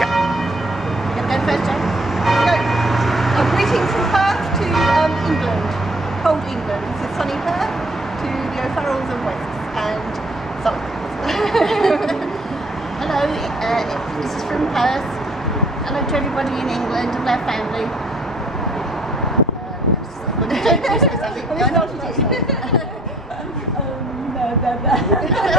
You going first, Jane? Go. A greeting from Perth to England. Cold England. This is sunny Perth to the O'Farrells and Wests and Sullivans. Hello, this is from Perth. Hello to everybody in England and their family. No.